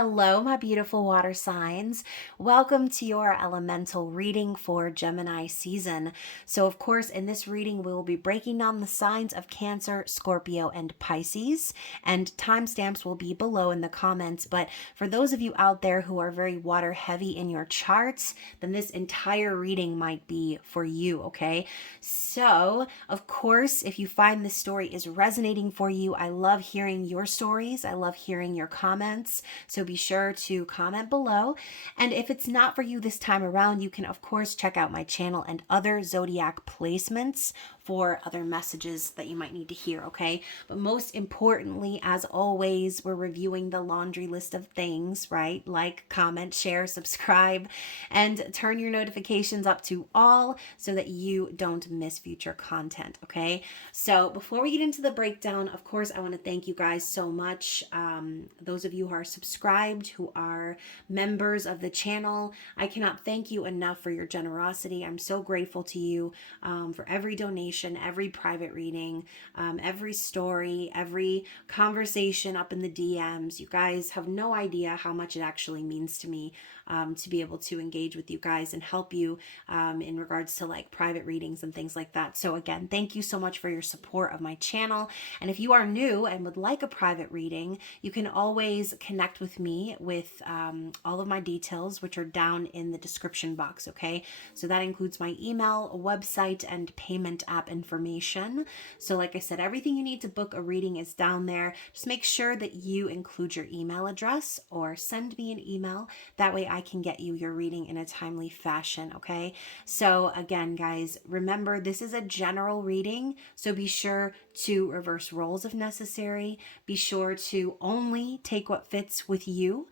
Hello, my beautiful water signs. Welcome to your elemental reading for Gemini season. So, of course, in this reading, we will be breaking down the signs of Cancer, Scorpio, and Pisces. And timestamps will be below in the comments. But for those of you out there who are very water heavy in your charts, then this entire reading might be for you, okay? So, of course, if you find this story is resonating for you, I love hearing your stories. I love hearing your comments. So be sure to comment below. And if it's not for you this time around, you can, of course, check out my channel and other zodiac placements for other messages that you might need to hear, okay? But most importantly, as always, we're reviewing the laundry list of things, right? Like, comment, share, subscribe, and turn your notifications up to all so that you don't miss future content, okay? So before we get into the breakdown, of course, I want to thank you guys so much. Those of you who are subscribed, who are members of the channel, I cannot thank you enough for your generosity. I'm so grateful to you for every donation, every private reading, every story, every conversation up in the DMs. You guys have no idea how much it actually means to me to be able to engage with you guys and help you in regards to like private readings and things like that. So again, thank you so much for your support of my channel. And if you are new and would like a private reading, you can always connect with me with all of my details, which are down in the description box, okay? So that includes my email, website, and payment app information. So like I said, everything you need to book a reading is down there. Just make sure that you include your email address or send me an email. That way I can get you your reading in a timely fashion, okay? So again, guys, remember this is a general reading, so be sure to reverse roles if necessary. Be sure to only take what fits with you.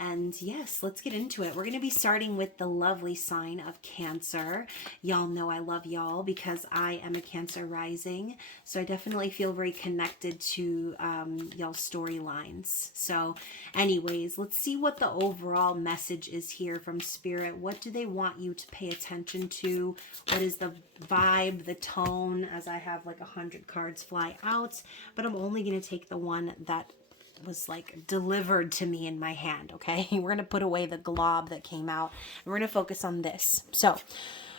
And yes, let's get into it. We're going to be starting with the lovely sign of Cancer. Y'all know I love y'all because I am a Cancer rising. So I definitely feel very connected to y'all's storylines. So anyways, let's see what the overall message is here from Spirit. What do they want you to pay attention to? What is the vibe, the tone, as I have like 100 cards fly out, but I'm only going to take the one that was like delivered to me in my hand, okay? We're going to put away the glob that came out and we're going to focus on this. So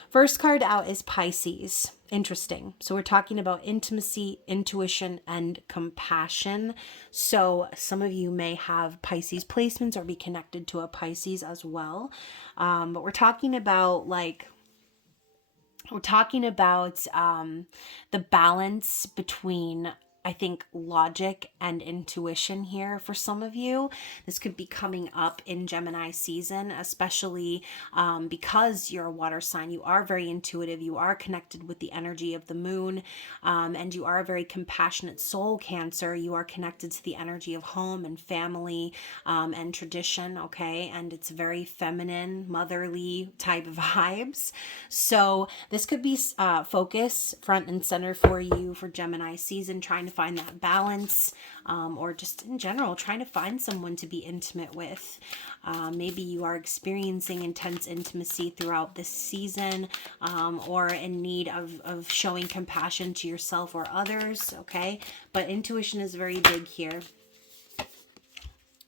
first card out is Pisces. Interesting. So we're talking about intimacy, intuition, and compassion. So some of you may have Pisces placements or be connected to a Pisces as well. But we're talking about the balance between, I think, logic and intuition here for some of you. This could be coming up in Gemini season, especially because you're a water sign. You are very intuitive. You are connected with the energy of the moon, and you are a very compassionate soul, Cancer. You are connected to the energy of home and family and tradition, okay? And it's very feminine, motherly type vibes. So this could be focus front and center for you for Gemini season, trying to find that balance, or just in general, trying to find someone to be intimate with. Maybe you are experiencing intense intimacy throughout this season, or in need of showing compassion to yourself or others, okay? But intuition is very big here.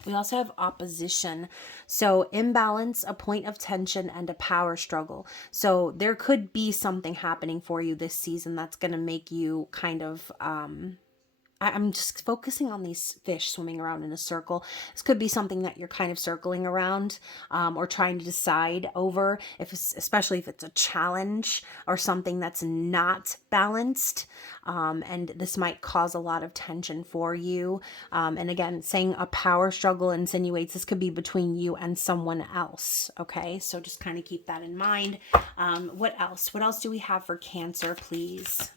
We also have opposition. So imbalance, a point of tension, and a power struggle. So there could be something happening for you this season that's going to make you kind of I'm just focusing on these fish swimming around in a circle. This could be something that you're kind of circling around, or trying to decide over, especially if it's a challenge or something that's not balanced. And this might cause a lot of tension for you. And again, saying a power struggle insinuates this could be between you and someone else. Okay, so just kind of keep that in mind. What else? What else do we have for Cancer, please?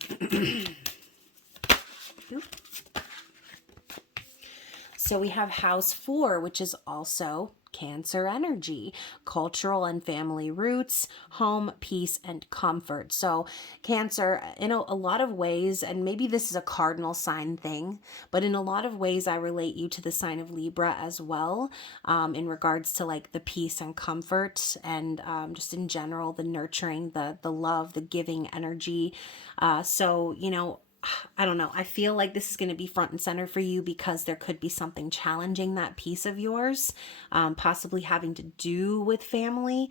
So we have house 4, which is also Cancer energy, cultural and family roots, home, peace, and comfort. So Cancer, in a lot of ways, and maybe this is a cardinal sign thing, but in a lot of ways, I relate you to the sign of Libra as well, in regards to like the peace and comfort, and just in general, the nurturing, the love, the giving energy. So, you know, I don't know. I feel like this is going to be front and center for you because there could be something challenging that piece of yours, possibly having to do with family.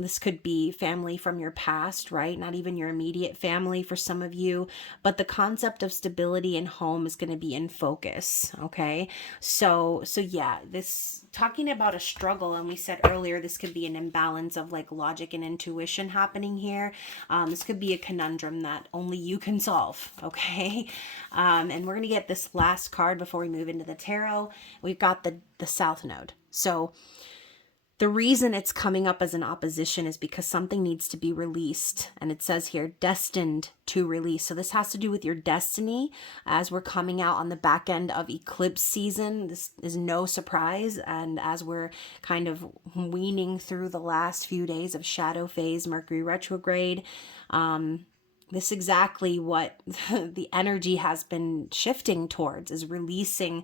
This could be family from your past, right? Not even your immediate family for some of you, but the concept of stability and home is going to be in focus, okay? So yeah, this talking about a struggle, and we said earlier this could be an imbalance of like logic and intuition happening here. This could be a conundrum that only you can solve, okay? And we're going to get this last card before we move into the tarot. We've got the South Node. So the reason it's coming up as an opposition is because something needs to be released. And it says here, destined to release. So this has to do with your destiny as we're coming out on the back end of eclipse season. This is no surprise. And as we're kind of weaning through the last few days of shadow phase, Mercury retrograde, this is exactly what the energy has been shifting towards, is releasing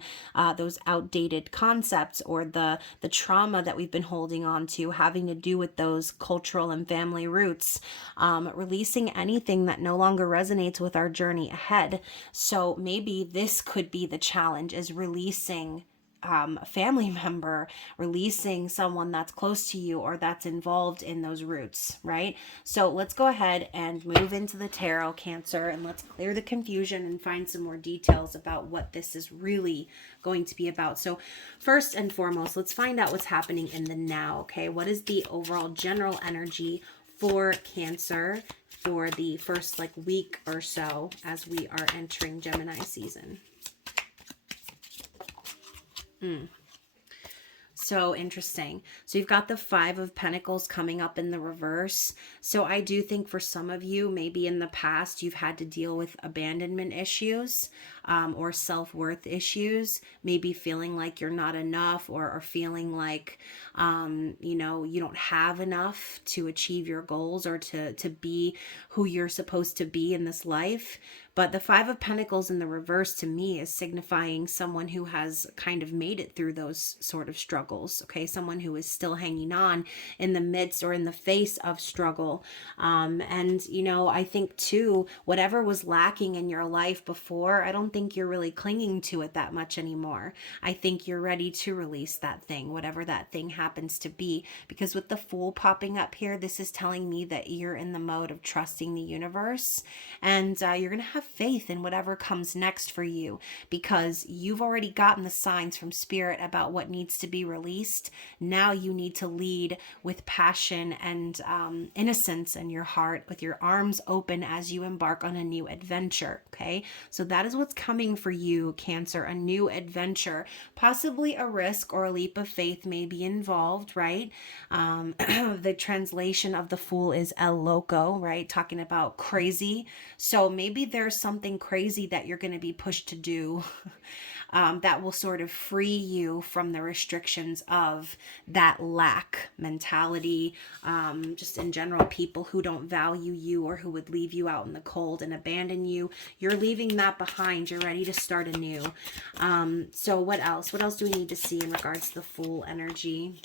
those outdated concepts or the trauma that we've been holding on to, having to do with those cultural and family roots, releasing anything that no longer resonates with our journey ahead. So maybe this could be the challenge, is releasing a family member, releasing someone that's close to you or that's involved in those roots, right? So let's go ahead and move into the tarot, Cancer, and let's clear the confusion and find some more details about what this is really going to be about. So first and foremost, let's find out what's happening in the now, okay? What is the overall general energy for Cancer for the first like week or so as we are entering Gemini season? So interesting. So you've got the Five of Pentacles coming up in the reverse. So I do think for some of you, maybe in the past, you've had to deal with abandonment issues or self-worth issues, maybe feeling like you're not enough or feeling like, you know, you don't have enough to achieve your goals or to be who you're supposed to be in this life. But the Five of Pentacles in the reverse to me is signifying someone who has kind of made it through those sort of struggles, okay? Someone who is still hanging on in the midst or in the face of struggle. And, you know, I think too, whatever was lacking in your life before, I don't think you're really clinging to it that much anymore. I think you're ready to release that thing, whatever that thing happens to be. Because with the Fool popping up here, this is telling me that you're in the mode of trusting the universe, and you're going to have faith in whatever comes next for you, because you've already gotten the signs from spirit about what needs to be released. Now you need to lead with passion and innocence in your heart, with your arms open as you embark on a new adventure. Okay, so that is what's coming for you, Cancer, a new adventure. Possibly a risk or a leap of faith may be involved, right? The translation of the Fool is El Loco, right? Talking about crazy. So maybe there's something crazy that you're going to be pushed to do that will sort of free you from the restrictions of that lack mentality. Just in general, people who don't value you or who would leave you out in the cold and abandon you, you're leaving that behind. You're ready to start anew. So what else? What else do we need to see in regards to the Fool energy?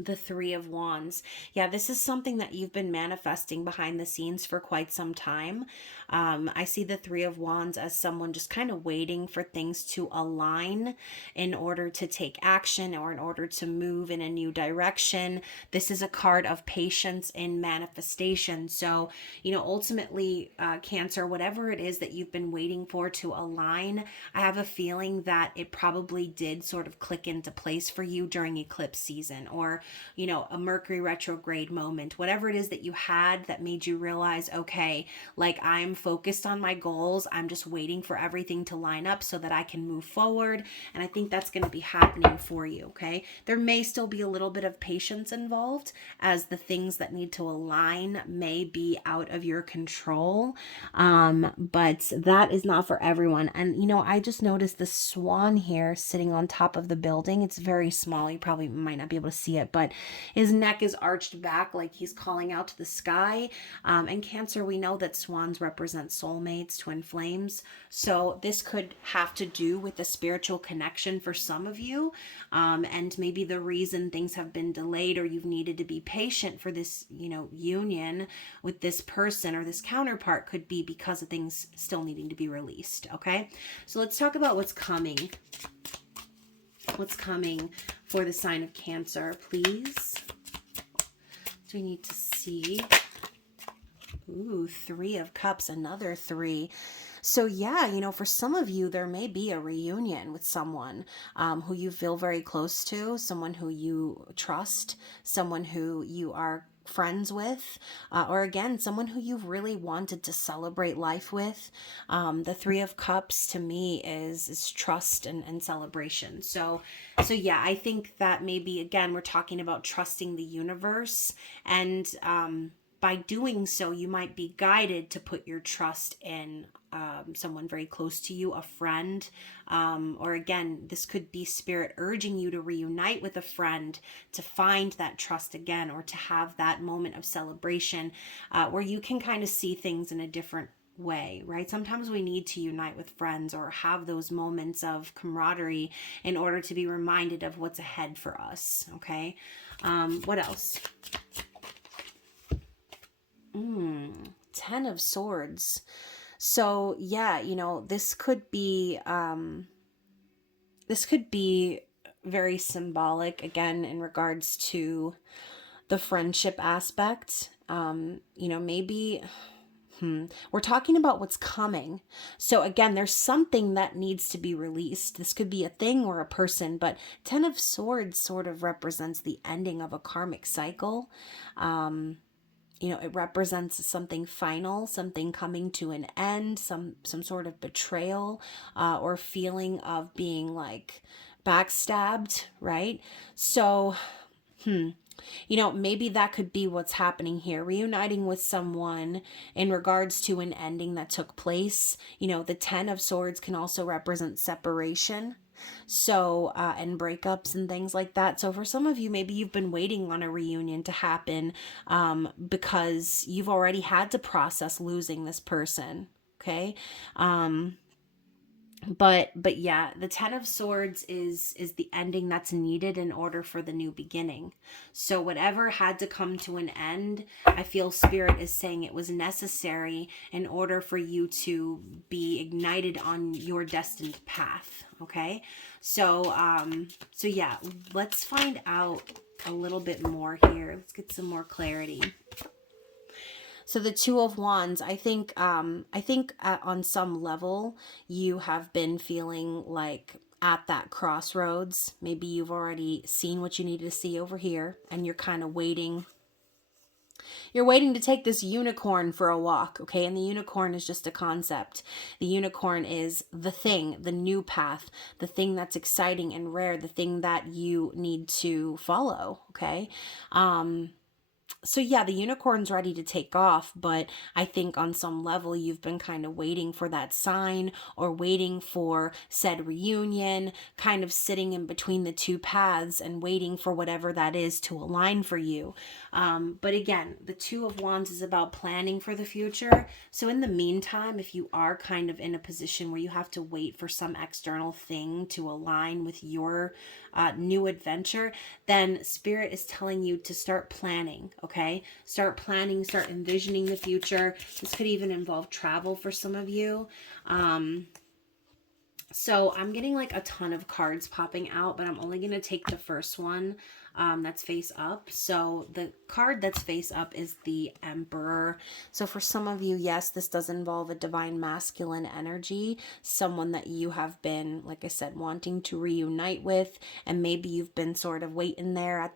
The Three of Wands. Yeah, this is something that you've been manifesting behind the scenes for quite some time. I see the Three of Wands as someone just kind of waiting for things to align in order to take action or in order to move in a new direction. This is a card of patience in manifestation. So, you know, ultimately, Cancer, whatever it is that you've been waiting for to align, I have a feeling that it probably did sort of click into place for you during eclipse season, or you know, a Mercury retrograde moment, whatever it is that you had that made you realize, okay, like I'm focused on my goals. I'm just waiting for everything to line up so that I can move forward. And I think that's going to be happening for you. Okay. There may still be a little bit of patience involved, as the things that need to align may be out of your control. But that is not for everyone. And, you know, I just noticed the swan here sitting on top of the building. It's very small. You probably might not be able to see it, but but his neck is arched back like he's calling out to the sky. And Cancer, we know that swans represent soulmates, twin flames. So this could have to do with a spiritual connection for some of you. And maybe the reason things have been delayed, or you've needed to be patient for this, union with this person or this counterpart, could be because of things still needing to be released. Okay. So let's talk about what's coming. What's coming for the sign of Cancer, please? Do we need to see? Ooh, 3 of Cups, another 3. So yeah, for some of you, there may be a reunion with someone who you feel very close to, someone who you trust, someone who you are friends with, or again, someone who you've really wanted to celebrate life with. The 3 of Cups to me is trust and celebration. So yeah, I think that maybe, again, we're talking about trusting the universe, and by doing so, you might be guided to put your trust in someone very close to you, a friend, or again, this could be spirit urging you to reunite with a friend, to find that trust again, or to have that moment of celebration where you can kind of see things in a different way, right? Sometimes we need to unite with friends or have those moments of camaraderie in order to be reminded of what's ahead for us. Okay. What else? 10 of Swords. So yeah, this could be very symbolic, again, in regards to the friendship aspect. Maybe we're talking about what's coming. So again, there's something that needs to be released. This could be a thing or a person, but 10 of Swords sort of represents the ending of a karmic cycle. It represents something final, something coming to an end, some sort of betrayal, or feeling of being like backstabbed, right? So, maybe that could be what's happening here. Reuniting with someone in regards to an ending that took place. The 10 of Swords can also represent separation. So, and breakups and things like that. So for some of you, maybe you've been waiting on a reunion to happen because you've already had to process losing this person. Okay. But yeah, the 10 of Swords is the ending that's needed in order for the new beginning. So whatever had to come to an end, I feel Spirit is saying it was necessary in order for you to be ignited on your destined path. Okay. So yeah, let's find out a little bit more here. Let's get some more clarity. So the 2 of Wands, I think on some level you have been feeling like at that crossroads. Maybe you've already seen what you needed to see over here, and you're kind of waiting. You're waiting to take this unicorn for a walk, okay? And the unicorn is just a concept. The unicorn is the thing, the new path, the thing that's exciting and rare, the thing that you need to follow, okay? So yeah, the unicorn's ready to take off, but I think on some level you've been kind of waiting for that sign, or waiting for said reunion, kind of sitting in between the two paths and waiting for whatever that is to align for you. But again, the 2 of Wands is about planning for the future. So in the meantime, if you are kind of in a position where you have to wait for some external thing to align with your new adventure, then Spirit is telling you to start planning, okay? Start planning, start envisioning the future. This could even involve travel for some of you. So I'm getting like a ton of cards popping out, but I'm only going to take the first one that's face up. So the card that's face up is the Emperor. So for some of you, yes, this does involve a divine masculine energy, someone that you have been, like I said, wanting to reunite with, and maybe you've been sort of waiting there at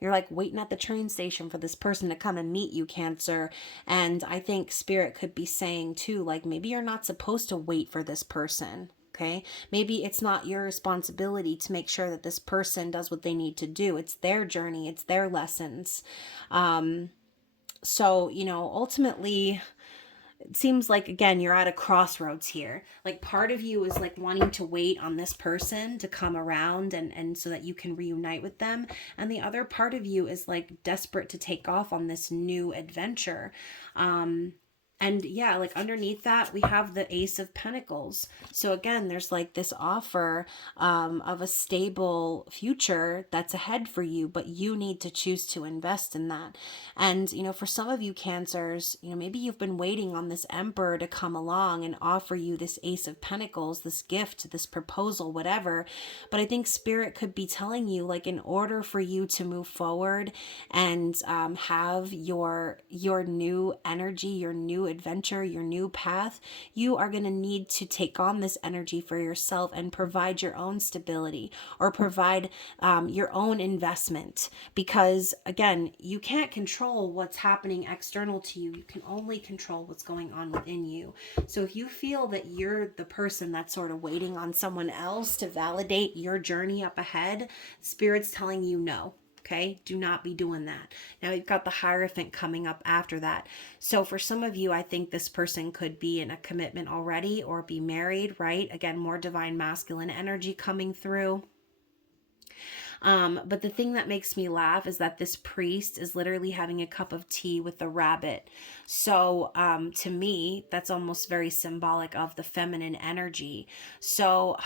you're like waiting at the train station for this person to come and meet you, Cancer. And I think Spirit could be saying too, like maybe you're not supposed to wait for this person. Okay, maybe it's not your responsibility to make sure that this person does what they need to do. It's their journey, it's their lessons. So, ultimately, it seems like, again, you're at a crossroads here. Like part of you is like wanting to wait on this person to come around and so that you can reunite with them. And the other part of you is like desperate to take off on this new adventure. And yeah, like underneath that, we have the Ace of Pentacles. So again, there's like this offer of a stable future that's ahead for you, but you need to choose to invest in that. And, you know, for some of you Cancers, you know, maybe you've been waiting on this Emperor to come along and offer you this Ace of Pentacles, this gift, this proposal, whatever. But I think Spirit could be telling you, like, in order for you to move forward and have your new energy, your new adventure, your new path, you are going to need to take on this energy for yourself and provide your own stability or provide your own investment. Because again, you can't control what's happening external to you. You can only control what's going on within you. So if you feel that you're the person that's sort of waiting on someone else to validate your journey up ahead, Spirit's telling you no. Okay, do not be doing that. Now you've got the Hierophant coming up after that. So for some of you, I think this person could be in a commitment already or be married, right? Again, more divine masculine energy coming through. But the thing that makes me laugh is that this priest is literally having a cup of tea with the rabbit. So to me, that's almost very symbolic of the feminine energy. So,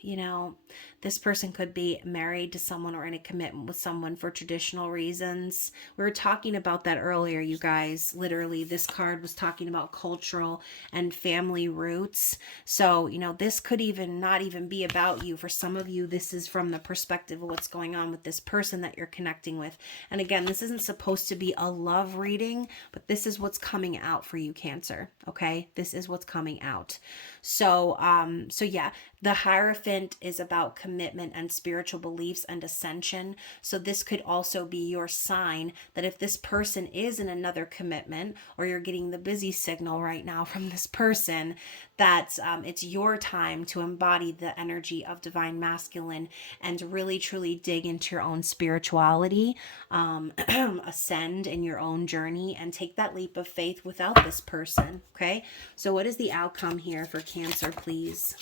you know, this person could be married to someone or in a commitment with someone for traditional reasons. We were talking about that earlier, you guys. Literally, this card was talking about cultural and family roots. So, you know, this could even not even be about you. For some of you, this is from the perspective of what's going on with this person that you're connecting with. And again, this isn't supposed to be a love reading, but this is what's coming out for you, Cancer. Okay? This is what's coming out. So, yeah, the Hierophant is about commitment and spiritual beliefs and ascension. So this could also be your sign that if this person is in another commitment, or you're getting the busy signal right now from this person, that it's your time to embody the energy of divine masculine and really truly dig into your own spirituality, ascend in your own journey and take that leap of faith without this person. Okay, so what is the outcome here for Cancer, please?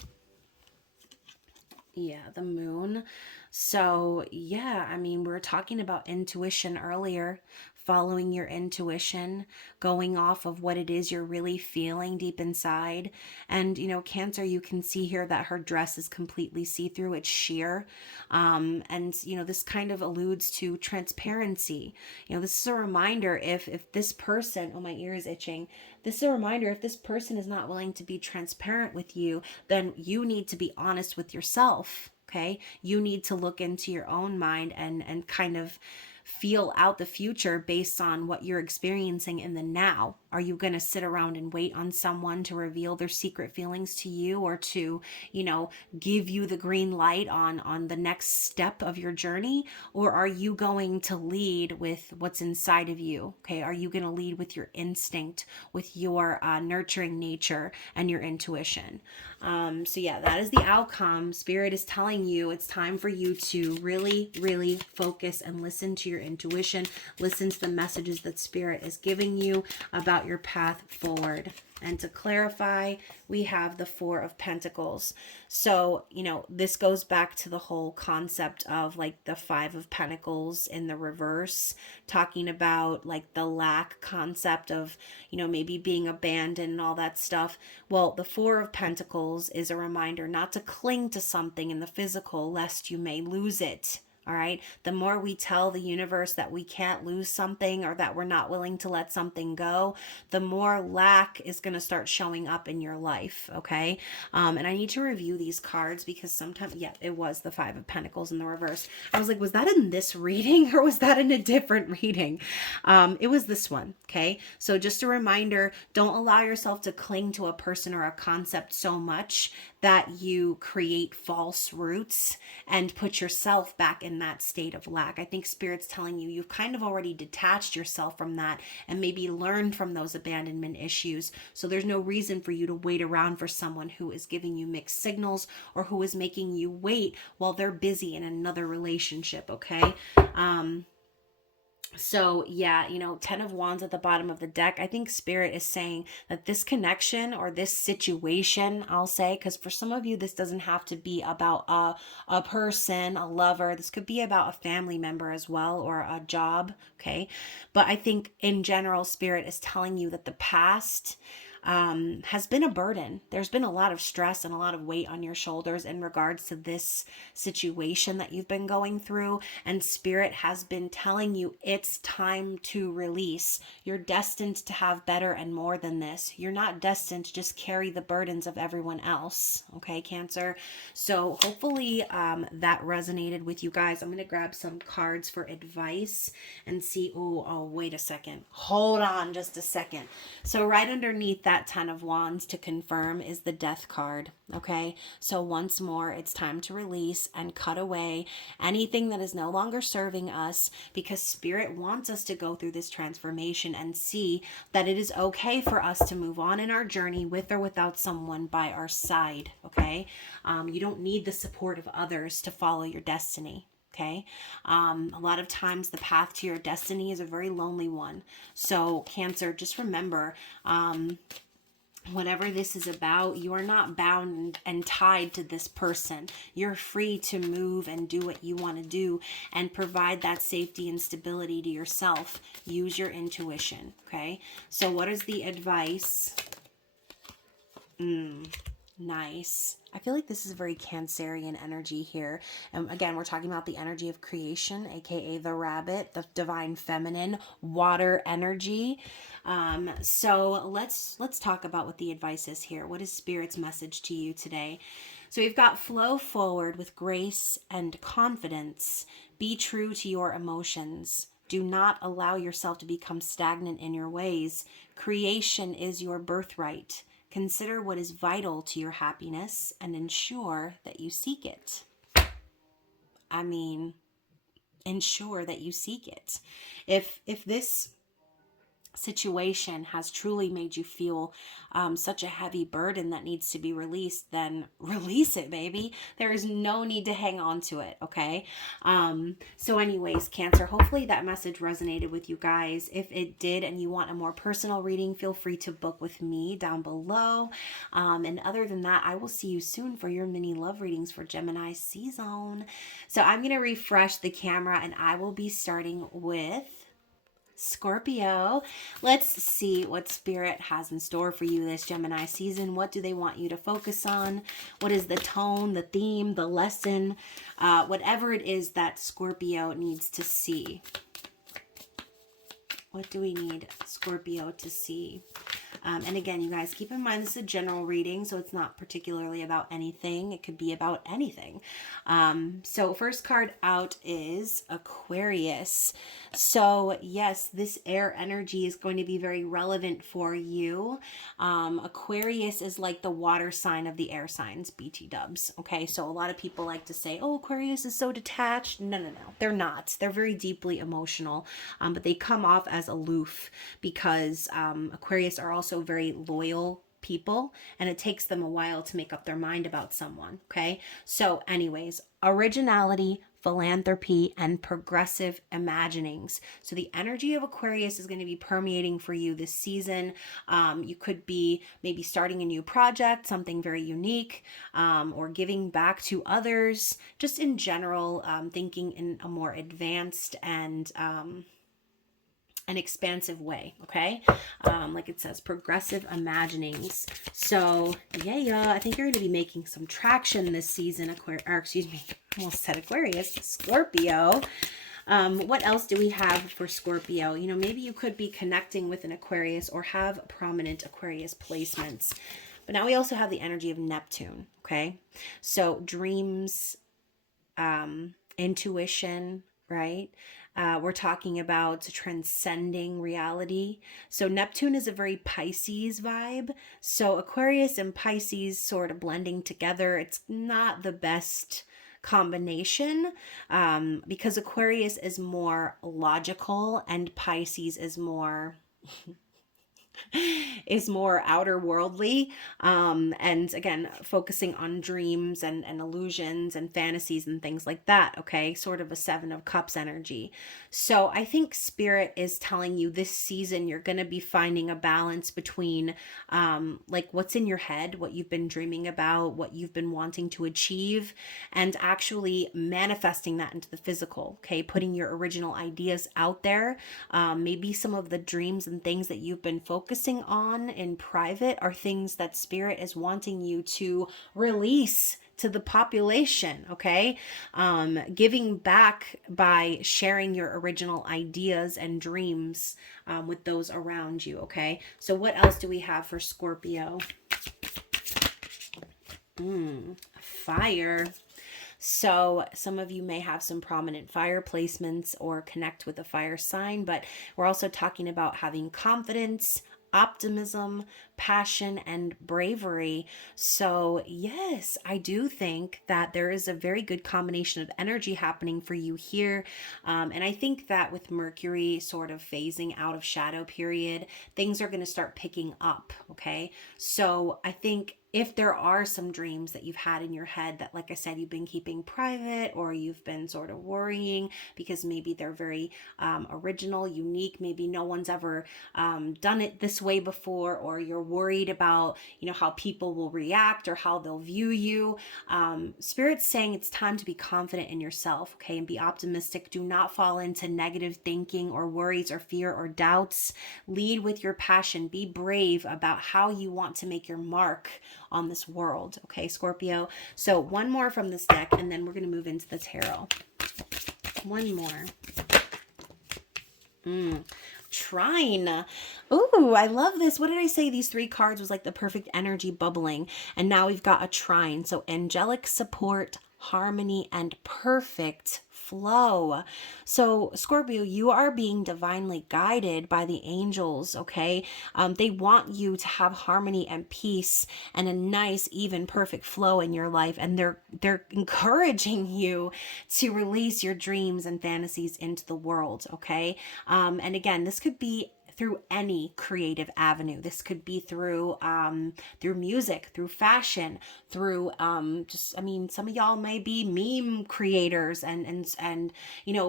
Yeah, the Moon. So, yeah, I mean, we were talking about intuition earlier, following your intuition, going off of what it is you're really feeling deep inside. And, you know, Cancer, you can see here that her dress is completely see-through. It's sheer. And, you know, this kind of alludes to transparency. You know, this is a reminder if this person, oh, my ear is itching. This is a reminder if this person is not willing to be transparent with you, then you need to be honest with yourself. Okay, you need to look into your own mind and kind of feel out the future based on what you're experiencing in the now. Are you going to sit around and wait on someone to reveal their secret feelings to you, or to, you know, give you the green light on the next step of your journey? Or are you going to lead with what's inside of you? Okay, are you going to lead with your instinct, with your nurturing nature and your intuition? So yeah, that is the outcome. Spirit is telling you it's time for you to really, really focus and listen to your intuition, listen to the messages that Spirit is giving you about your path forward. And to clarify, we have the Four of Pentacles. So, you know, this goes back to the whole concept of like the Five of Pentacles in the reverse, talking about like the lack concept of, you know, maybe being abandoned and all that stuff. Well, the Four of Pentacles is a reminder not to cling to something in the physical lest you may lose it. All right. The more we tell the universe that we can't lose something or that we're not willing to let something go, the more lack is going to start showing up in your life. Okay. And I need to review these cards because sometimes, yeah, it was the Five of Pentacles in the reverse. I was like, was that in this reading or was that in a different reading? It was this one. Okay. So just a reminder, don't allow yourself to cling to a person or a concept so much that you create false roots and put yourself back in that state of lack. I think Spirit's telling you you've kind of already detached yourself from that and maybe learned from those abandonment issues. So there's no reason for you to wait around for someone who is giving you mixed signals or who is making you wait while they're busy in another relationship, okay? So yeah, 10 of wands at the bottom of the deck. I think spirit is saying that this connection or this situation, I'll say, because for some of you, this doesn't have to be about a person, a lover. This could be about a family member as well, or a job. Okay. But I think in general, spirit is telling you that the past has been a burden. There's been a lot of stress and a lot of weight on your shoulders in regards to this situation that you've been going through. And spirit has been telling you it's time to release. You're destined to have better and more than this. You're not destined to just carry the burdens of everyone else. Okay, Cancer. So hopefully that resonated with you guys. I'm going to grab some cards for advice and see. Oh, wait a second. Hold on just a second. So right underneath that 10 of wands to confirm is the death card. Okay, so once more, it's time to release and cut away anything that is no longer serving us, because spirit wants us to go through this transformation and see that it is okay for us to move on in our journey with or without someone by our side. Okay, you don't need the support of others to follow your destiny. Okay. A lot of times the path to your destiny is a very lonely one. So Cancer, just remember, whatever this is about, you are not bound and tied to this person. You're free to move and do what you want to do and provide that safety and stability to yourself. Use your intuition. Okay. So what is the advice? Nice. I feel like this is very Cancerian energy here. And again, we're talking about the energy of creation, aka the rabbit, the divine feminine, water energy. So let's talk about what the advice is here. What is spirit's message to you today? So we've got flow forward with grace and confidence. Be true to your emotions. Do not allow yourself to become stagnant in your ways. Creation is your birthright. Consider what is vital to your happiness and ensure that you seek it. I mean, ensure that you seek it. If this situation has truly made you feel such a heavy burden that needs to be released, then release it, baby. There is no need to hang on to it. Okay. So anyways, Cancer, hopefully that message resonated with you guys. If it did and you want a more personal reading, feel free to book with me down below. And other than that, I will see you soon for your mini love readings for Gemini season. So I'm going to refresh the camera and I will be starting with Scorpio. Let's see what spirit has in store for you this Gemini season. What do they want you to focus on? What is the tone, the theme, the lesson, whatever it is that Scorpio needs to see? What do we need Scorpio to see? And again, you guys, keep in mind this is a general reading, so it's not particularly about anything. It could be about anything. So first card out is Aquarius. So yes, this air energy is going to be very relevant for you. Aquarius is like the water sign of the air signs, BT dubs. Okay, so a lot of people like to say, oh, Aquarius is so detached. No. They're not. They're very deeply emotional, but they come off as aloof because Aquarius are also very loyal people, and it takes them a while to make up their mind about someone. Okay, so anyways, originality, philanthropy, and progressive imaginings. So the energy of Aquarius is going to be permeating for you this season. You could be maybe starting a new project, something very unique, or giving back to others, just in general, thinking in a more advanced and an expansive way. Okay, like it says, progressive imaginings. So yeah, I think you're going to be making some traction this season, I almost said Aquarius, Scorpio. What else do we have for Scorpio? Maybe you could be connecting with an Aquarius or have prominent Aquarius placements. But now we also have the energy of Neptune. Okay, so dreams, intuition, right? We're talking about transcending reality. So Neptune is a very Pisces vibe. So Aquarius and Pisces sort of blending together. It's not the best combination because Aquarius is more logical and Pisces is more is more outer worldly, and again focusing on dreams and illusions and fantasies and things like that. Okay, sort of a 7 of Cups energy. So I think spirit is telling you this season you're going to be finding a balance between like what's in your head, what you've been dreaming about, what you've been wanting to achieve, and actually manifesting that into the physical. Okay, putting your original ideas out there. Maybe some of the dreams and things that you've been focusing on in private are things that spirit is wanting you to release to the population. Okay, giving back by sharing your original ideas and dreams with those around you. Okay, so what else do we have for Scorpio? Fire. So some of you may have some prominent fire placements or connect with a fire sign, but we're also talking about having confidence, optimism, passion, and bravery. So yes, I do think that there is a very good combination of energy happening for you here. And I think that with Mercury sort of phasing out of shadow period, things are going to start picking up. Okay. So I think if there are some dreams that you've had in your head that, like I said, you've been keeping private, or you've been sort of worrying because maybe they're very original, unique, maybe no one's ever done it this way before, or you're worried about, how people will react or how they'll view you. Spirit's saying it's time to be confident in yourself, okay, and be optimistic. Do not fall into negative thinking or worries or fear or doubts. Lead with your passion. Be brave about how you want to make your mark on this world. Okay, Scorpio. So one more from this deck, and then we're going to move into the tarot. One more. Trine. Ooh, I love this. What did I say? These 3 cards was like the perfect energy bubbling. And now we've got a trine. So angelic support, harmony, and perfect flow. So Scorpio, you are being divinely guided by the angels. Okay, they want you to have harmony and peace and a nice, even, perfect flow in your life, and they're encouraging you to release your dreams and fantasies into the world. Okay, and again, this could be through any creative avenue. This could be through music, through fashion, through some of y'all may be meme creators and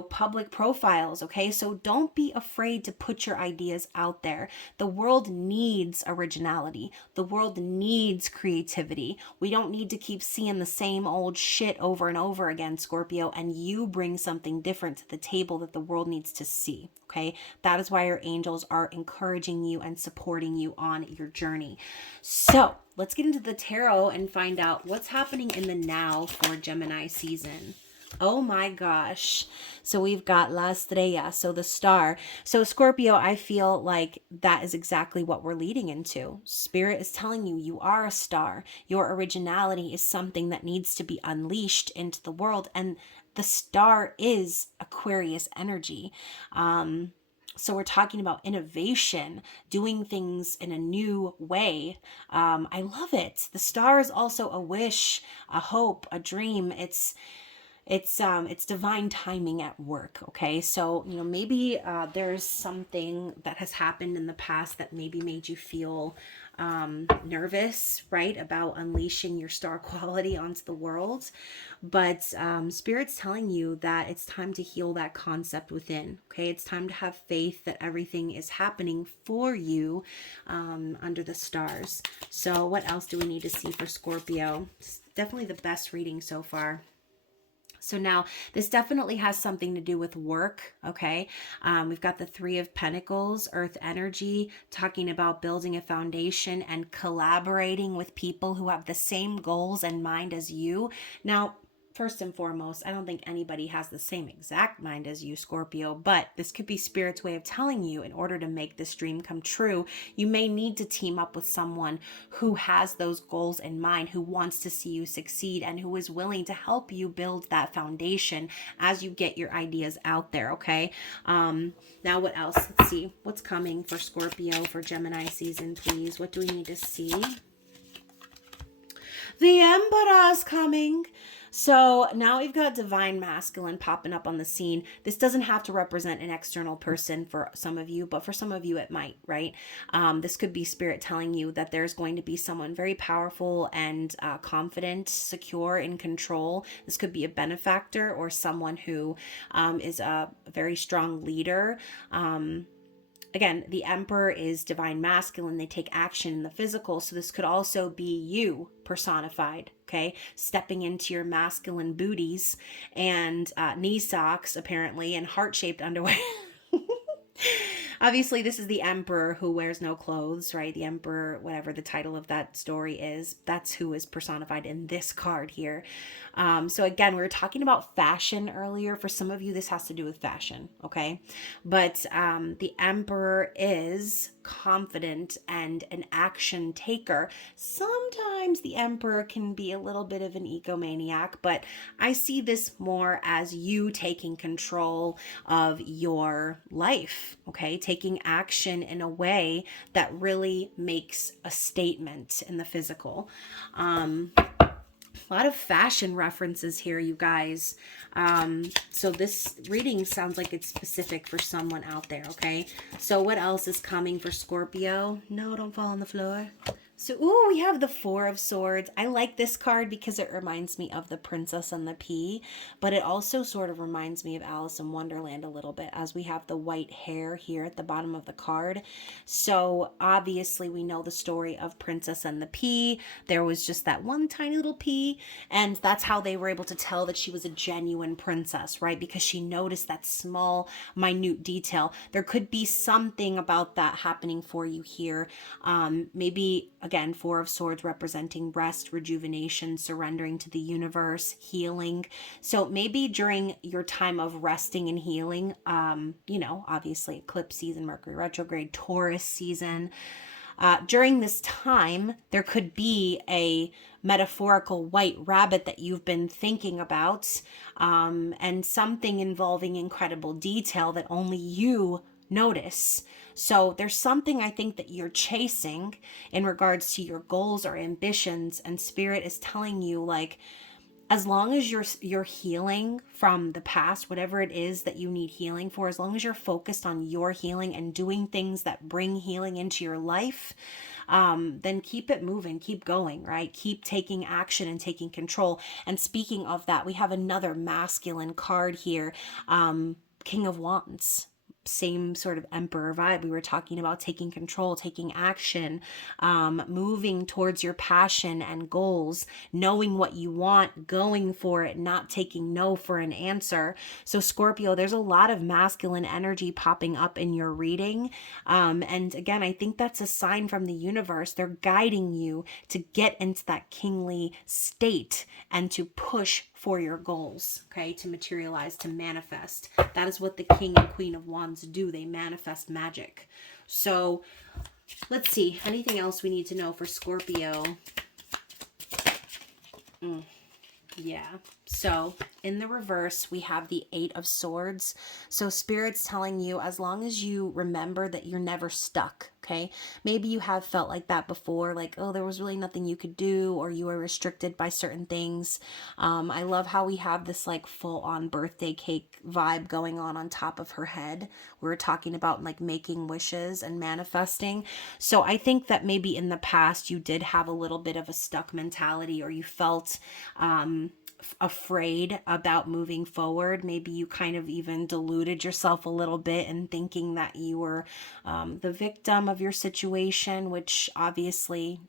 public profiles. Okay, so don't be afraid to put your ideas out there. The world needs originality. The world needs creativity. We don't need to keep seeing the same old shit over and over again, Scorpio, and you bring something different to the table that the world needs to see. Okay, that is why your angels are encouraging you and supporting you on your journey. So let's get into the tarot and find out what's happening in the now for Gemini season. Oh my gosh. So we've got La Estrella, so the star. So Scorpio, I feel like that is exactly what we're leading into. Spirit is telling you, you are a star. Your originality is something that needs to be unleashed into the world. And the star is Aquarius energy. So we're talking about innovation, doing things in a new way. I love it. The star is also a wish, a hope, a dream. It's divine timing at work. Okay, so maybe there's something that has happened in the past that maybe made you feel nervous, right, about unleashing your star quality onto the world. But Spirit's telling you that it's time to heal that concept within. Okay, it's time to have faith that everything is happening for you under the stars. So what else do we need to see for Scorpio? It's definitely the best reading so far. So now this definitely has something to do with work. Okay. We've got the 3 of Pentacles, earth energy, talking about building a foundation and collaborating with people who have the same goals in mind as you. Now, first and foremost, I don't think anybody has the same exact mind as you, Scorpio, but this could be Spirit's way of telling you, in order to make this dream come true, you may need to team up with someone who has those goals in mind, who wants to see you succeed, and who is willing to help you build that foundation as you get your ideas out there. Okay. Now what else? Let's see what's coming for Scorpio for Gemini season, please. What do we need to see? The Emperor is coming. So now we've got divine masculine popping up on the scene. This doesn't have to represent an external person for some of you, but for some of you it might, right? This could be spirit telling you that there's going to be someone very powerful and confident, secure, in control. This could be a benefactor or someone who is a very strong leader. Again, the Emperor is divine masculine. They take action in the physical. So this could also be you personified, okay? Stepping into your masculine booties and knee socks, apparently, and heart-shaped underwear. Obviously, this is the Emperor who wears no clothes, right? The Emperor, whatever the title of that story is, that's who is personified in this card here. So again, we were talking about fashion earlier. For some of you, this has to do with fashion, okay? But the Emperor is confident and an action taker. Sometimes the Emperor can be a little bit of an egomaniac, but I see this more as you taking control of your life, okay? Taking action in a way that really makes a statement in the physical. A lot of fashion references here, you guys. So this reading sounds like it's specific for someone out there, okay? So what else is coming for Scorpio? No, don't fall on the floor. So, ooh, we have the Four of Swords. I like this card because it reminds me of the Princess and the Pea, but it also sort of reminds me of Alice in Wonderland a little bit, as we have the white hair here at the bottom of the card. So obviously we know the story of Princess and the Pea. There was just that one tiny little pea, and that's how they were able to tell that she was a genuine princess, right? Because she noticed that small, minute detail. There could be something about that happening for you here. Maybe, again, Four of Swords representing rest, rejuvenation, surrendering to the universe, healing. So maybe during your time of resting and healing, obviously eclipse season, Mercury retrograde, Taurus season, during this time, there could be a metaphorical white rabbit that you've been thinking about, and something involving incredible detail that only you notice. So there's something I think that you're chasing in regards to your goals or ambitions, and Spirit is telling you, like, as long as you're healing from the past, whatever it is that you need healing for, as long as you're focused on your healing and doing things that bring healing into your life, then keep it moving, keep going, right? Keep taking action and taking control. And speaking of that, we have another masculine card here, King of Wands. Same sort of emperor vibe. We were talking about taking control, taking action, moving towards your passion and goals, knowing what you want, going for it, not taking no for an answer. So Scorpio, there's a lot of masculine energy popping up in your reading. And again, I think that's a sign from the universe. They're guiding you to get into that kingly state and to push for your goals, okay, to materialize, to manifest. That is what the King and Queen of Wands do. They manifest magic. So let's see, anything else we need to know for Scorpio? Yeah. So in the reverse, we have the Eight of Swords. So Spirit's telling you, as long as you remember that you're never stuck, okay? Maybe you have felt like that before, like, oh, there was really nothing you could do, or you were restricted by certain things. I love how we have this like full-on birthday cake vibe going on top of her head. We were talking about like making wishes and manifesting. So I think that maybe in the past you did have a little bit of a stuck mentality, or you felt afraid about moving forward. Maybe you kind of even deluded yourself a little bit in thinking that you were the victim of your situation, which obviously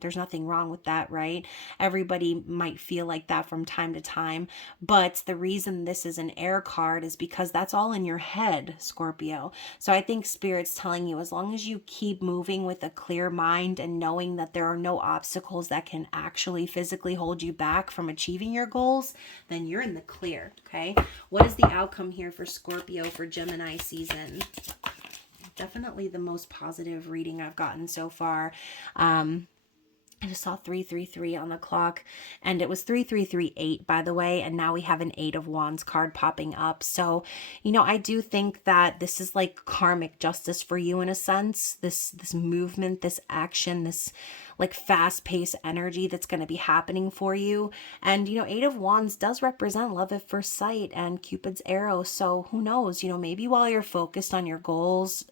there's nothing wrong with that, right? Everybody might feel like that from time to time, but the reason this is an air card is because that's all in your head, Scorpio. So I think Spirit's telling you, as long as you keep moving with a clear mind and knowing that there are no obstacles that can actually physically hold you back from achieving your goals, then you're in the clear, okay? What is the outcome here for Scorpio for Gemini season? Definitely the most positive reading I've gotten so far. I just saw 333 on the clock, and it was 3338, by the way, and now we have an 8 of Wands card popping up. So, I do think that this is like karmic justice for you in a sense. This movement, this action, this like fast-paced energy that's going to be happening for you. And 8 of Wands does represent love at first sight and Cupid's arrow. So, who knows, maybe while you're focused on your goals,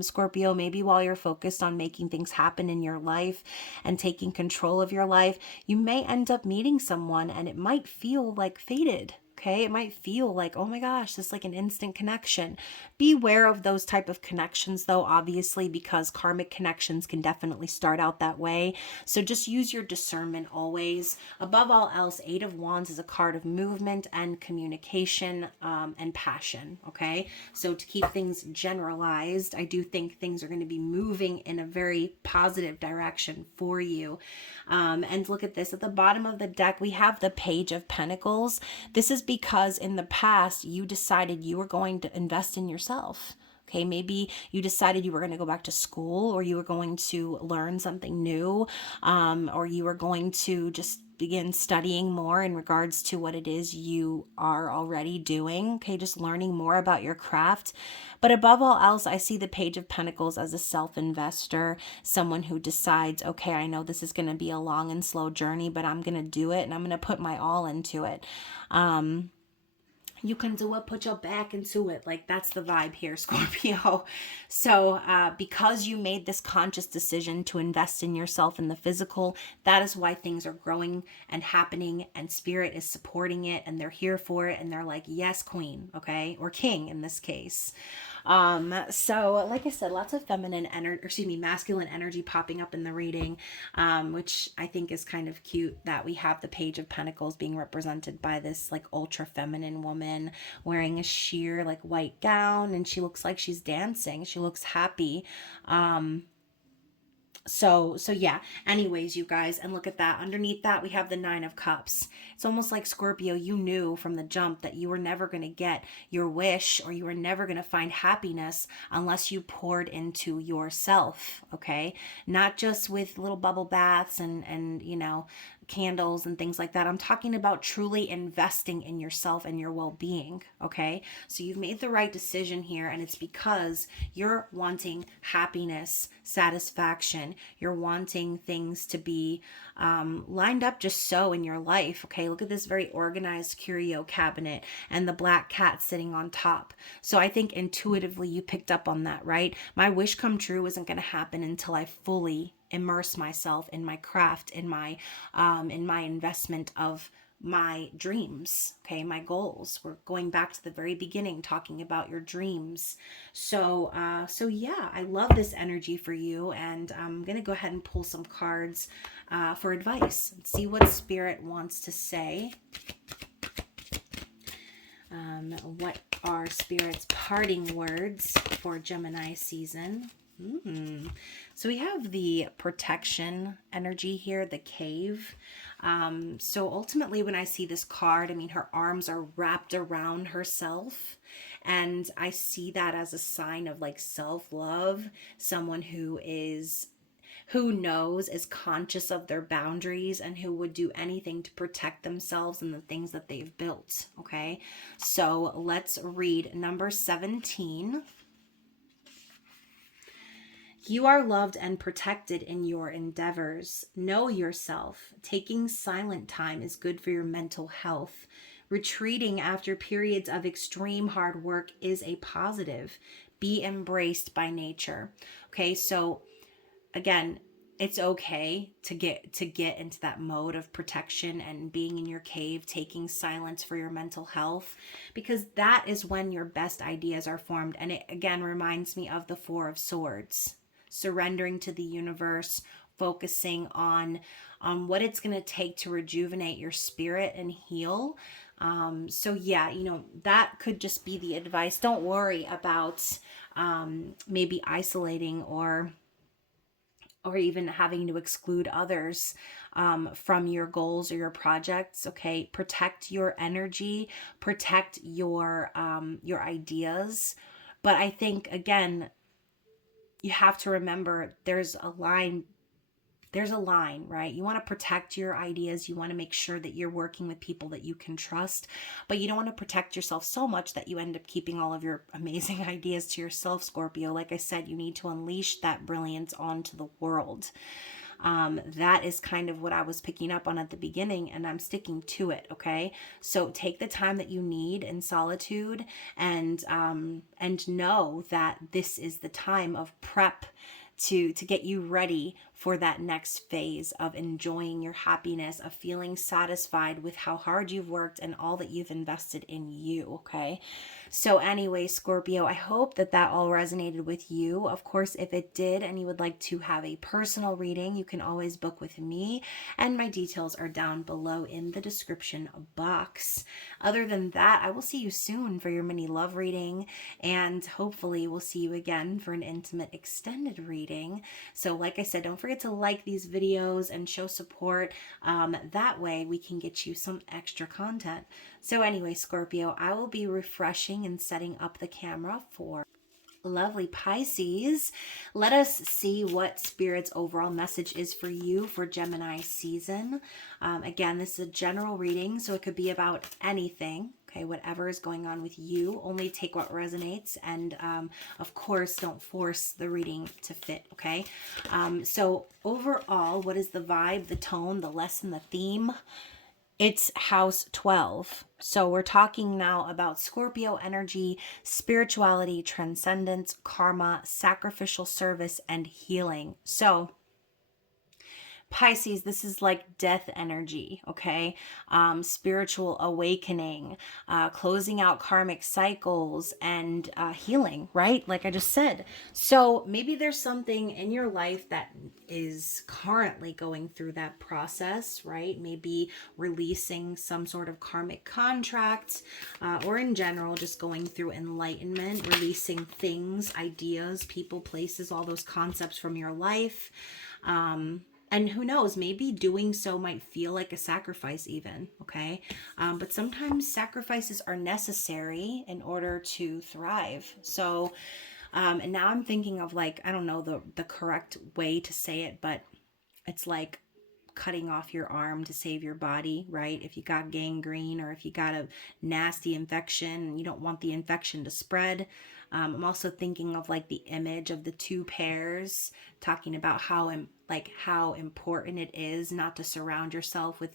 Scorpio, maybe while you're focused on making things happen in your life and taking control of your life, you may end up meeting someone and it might feel like fated. Okay, it might feel like, oh my gosh, this is like an instant connection. Beware of those type of connections though, obviously, because karmic connections can definitely start out that way. So just use your discernment always. Above all else, 8 of Wands is a card of movement and communication, and passion. Okay, so to keep things generalized, I do think things are going to be moving in a very positive direction for you. And look at this. At the bottom of the deck, we have the Page of Pentacles. This is because in the past, you decided you were going to invest in yourself. Okay, maybe you decided you were going to go back to school, or you were going to learn something new, or you were going to just begin studying more in regards to what it is you are already doing. Okay, just learning more about your craft. But above all else, I see the Page of Pentacles as a self-investor, someone who decides, okay, I know this is going to be a long and slow journey, but I'm going to do it and I'm going to put my all into it. You can do it, put your back into it. Like, that's the vibe here, Scorpio. So because you made this conscious decision to invest in yourself in the physical, that is why things are growing and happening, and spirit is supporting it, and they're here for it, and they're like, yes, queen, okay, or king in this case. So like I said, lots of feminine energy, masculine energy popping up in the reading, which I think is kind of cute that we have the Page of Pentacles being represented by this like ultra feminine woman wearing a sheer like white gown, and she looks like she's dancing. She looks happy. So yeah, anyways, you guys, and look at that. Underneath that, we have the Nine of Cups. It's almost like, Scorpio, you knew from the jump that you were never going to get your wish, or you were never going to find happiness unless you poured into yourself, okay? Not just with little bubble baths and candles and things like that. I'm talking about truly investing in yourself and your well-being, okay? So you've made the right decision here, and it's because you're wanting happiness, satisfaction. You're wanting things to be lined up just so in your life, okay? Look at this very organized curio cabinet and the black cat sitting on top. So I think intuitively you picked up on that, right? My wish come true isn't going to happen until I fully immerse myself in my craft, in my investment of my dreams, okay, my goals. We're going back to the very beginning, talking about your dreams. So yeah, I love this energy for you, and I'm gonna go ahead and pull some cards for advice and see what spirit wants to say. What are spirit's parting words for Gemini season? So we have the protection energy here, the cave. So ultimately, when I see this card, I mean, her arms are wrapped around herself. And I see that as a sign of like self-love, someone who knows, is conscious of their boundaries, and who would do anything to protect themselves and the things that they've built. Okay, so let's read number 17. You are loved and protected in your endeavors. Know yourself. Taking silent time is good for your mental health. Retreating after periods of extreme hard work is a positive. Be embraced by nature. Okay, so again, it's okay to get into that mode of protection and being in your cave, taking silence for your mental health, because that is when your best ideas are formed. And it again reminds me of the Four of Swords. Surrendering to the universe, focusing on what it's going to take to rejuvenate your spirit and heal. So yeah, that could just be the advice. Don't worry about maybe isolating or even having to exclude others from your goals or your projects. Okay, protect your energy, protect your ideas. But I think again, you have to remember there's a line there's a line, right? You want to protect your ideas. You want to make sure that you're working with people that you can trust, but you don't want to protect yourself so much that you end up keeping all of your amazing ideas to yourself, Scorpio. Like I said, you need to unleash that brilliance onto the world. That is kind of what I was picking up on at the beginning, and I'm sticking to it. Okay, so take the time that you need in solitude, and know that this is the time of prep to get you ready for that next phase of enjoying your happiness, of feeling satisfied with how hard you've worked and all that you've invested in you. Okay, so anyway, Scorpio, I hope that that all resonated with you. Of course, if it did and you would like to have a personal reading, you can always book with me, and my details are down below in the description box. Other than that, I will see you soon for your mini love reading, and hopefully we'll see you again for an intimate extended reading. So like I said, don't forget to like these videos and show support. That way we can get you some extra content. So anyway, Scorpio, I will be refreshing and setting up the camera for lovely Pisces. Let us see what Spirit's overall message is for you for Gemini season. Again, this is a general reading, so it could be about anything. Okay, whatever is going on with you, only take what resonates, and of course, don't force the reading to fit. Okay, so overall, what is the vibe, the tone, the lesson, the theme? It's house 12. So we're talking now about Scorpio energy, spirituality, transcendence, karma, sacrificial service, and healing. So Pisces, this is like death energy, okay? Spiritual awakening, closing out karmic cycles, and healing, right? Like I just said. So maybe there's something in your life that is currently going through that process, right? Maybe releasing some sort of karmic contract, or in general, just going through enlightenment, releasing things, ideas, people, places, all those concepts from your life. And who knows, maybe doing so might feel like a sacrifice even, okay? But sometimes sacrifices are necessary in order to thrive. So, and now I'm thinking of like, I don't know the correct way to say it, but it's like cutting off your arm to save your body, right? If you got gangrene, or if you got a nasty infection and you don't want the infection to spread. I'm also thinking of like the image of the two pairs, talking about how important it is not to surround yourself with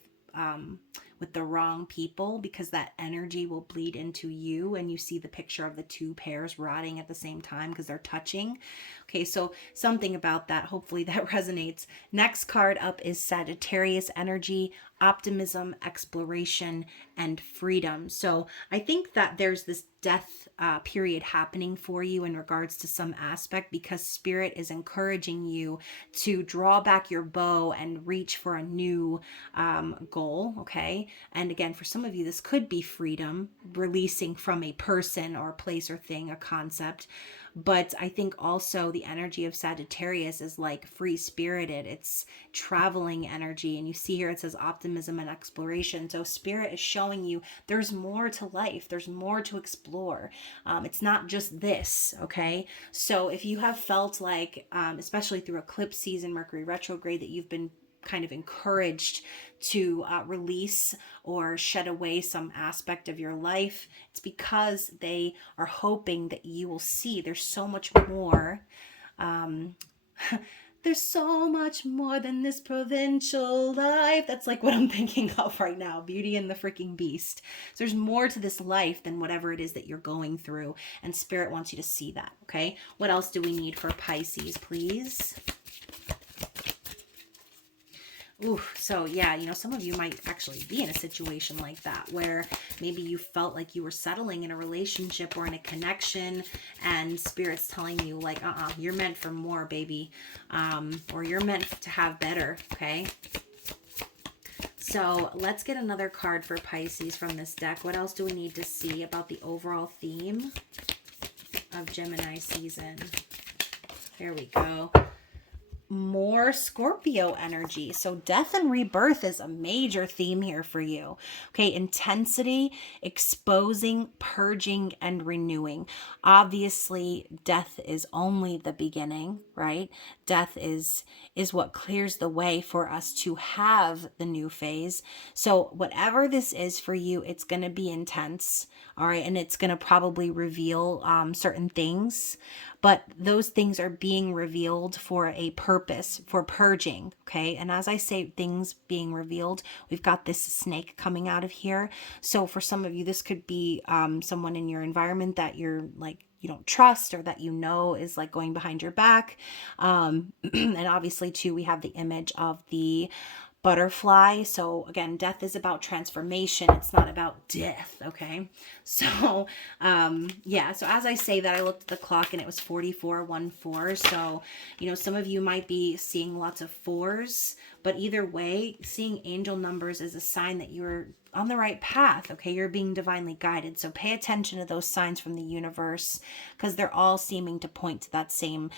the wrong people, because that energy will bleed into you, and you see the picture of the two pairs rotting at the same time because they're touching. Okay, so something about that, hopefully that resonates. Next card up is Sagittarius energy, optimism, exploration, and freedom. So I think that there's this death period happening for you in regards to some aspect, because Spirit is encouraging you to draw back your bow and reach for a new goal. Okay, and again, for some of you, this could be freedom, releasing from a person or a place or thing, a concept. But I think also the energy of Sagittarius is like free spirited. It's traveling energy. And you see here it says optimism and exploration. So Spirit is showing you there's more to life. There's more to explore. It's not just this. Okay. So if you have felt like, especially through eclipse season, Mercury retrograde, that you've been kind of encouraged to release or shed away some aspect of your life, it's because they are hoping that you will see there's so much more. There's so much more than this provincial life. That's like what I'm thinking of right now. Beauty and the freaking Beast. So there's more to this life than whatever it is that you're going through. And Spirit wants you to see that. Okay. What else do we need for Pisces, please? Ooh, so yeah, some of you might actually be in a situation like that, where maybe you felt like you were settling in a relationship or in a connection, and Spirit's telling you like, you're meant for more, baby. Or you're meant to have better. Okay. So let's get another card for Pisces from this deck. What else do we need to see about the overall theme of Gemini season? Here we go. more Scorpio energy. So death and rebirth is a major theme here for you. Okay, intensity, exposing, purging, and renewing. Obviously, death is only the beginning, right? Death is what clears the way for us to have the new phase. So whatever this is for you, it's going to be intense. All right, and it's going to probably reveal certain things, but those things are being revealed for a purpose, for purging. Okay, and as I say, things being revealed, we've got this snake coming out of here. So for some of you, this could be someone in your environment that you're like, you don't trust, or that you know is like going behind your back. And obviously too, we have the image of the butterfly. So again, death is about transformation. It's not about death. Okay. So, yeah. So as I say that, I looked at the clock and it was 44:14. So, some of you might be seeing lots of fours, but either way, seeing angel numbers is a sign that you're on the right path. Okay. You're being divinely guided. So pay attention to those signs from the universe, because they're all seeming to point to that same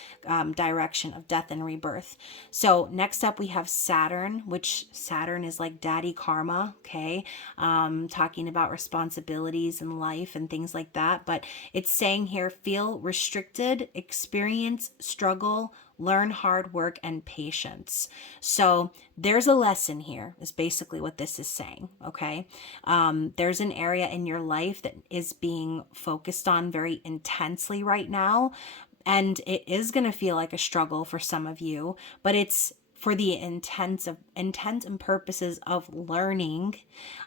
direction of death and rebirth. So next up, we have Saturn, which Saturn is like daddy karma. Okay. Talking about responsibilities in life and things like that. But it's saying here, feel restricted, experience struggle, learn hard work and patience. So there's a lesson here, is basically what this is saying. Okay. There's an area in your life that is being focused on very intensely right now. And it is going to feel like a struggle for some of you, but it's for the intent and purposes of learning,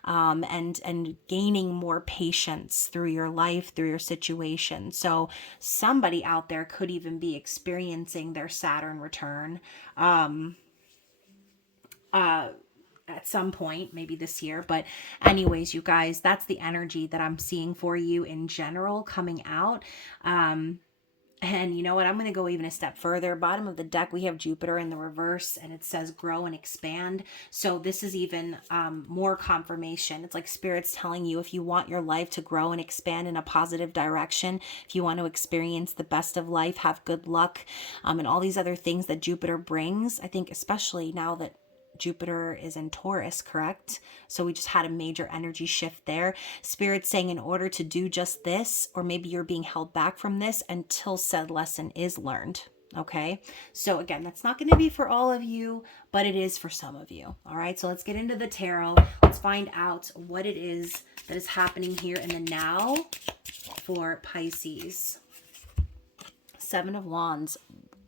and gaining more patience through your life, through your situation. So somebody out there could even be experiencing their Saturn return at some point, maybe this year. But anyways, you guys, that's the energy that I'm seeing for you in general coming out. And you know what? I'm going to go even a step further. Bottom of the deck, we have Jupiter in the reverse, and it says grow and expand. So this is even more confirmation. It's like Spirit's telling you, if you want your life to grow and expand in a positive direction, if you want to experience the best of life, have good luck, and all these other things that Jupiter brings. I think especially now that Jupiter is in Taurus, correct? So we just had a major energy shift there. Spirit's saying, in order to do just this, or maybe you're being held back from this until said lesson is learned. Okay. So again, that's not going to be for all of you, but it is for some of you. All right. So let's get into the tarot. Let's find out what it is that is happening here in the now for Pisces. Seven of Wands.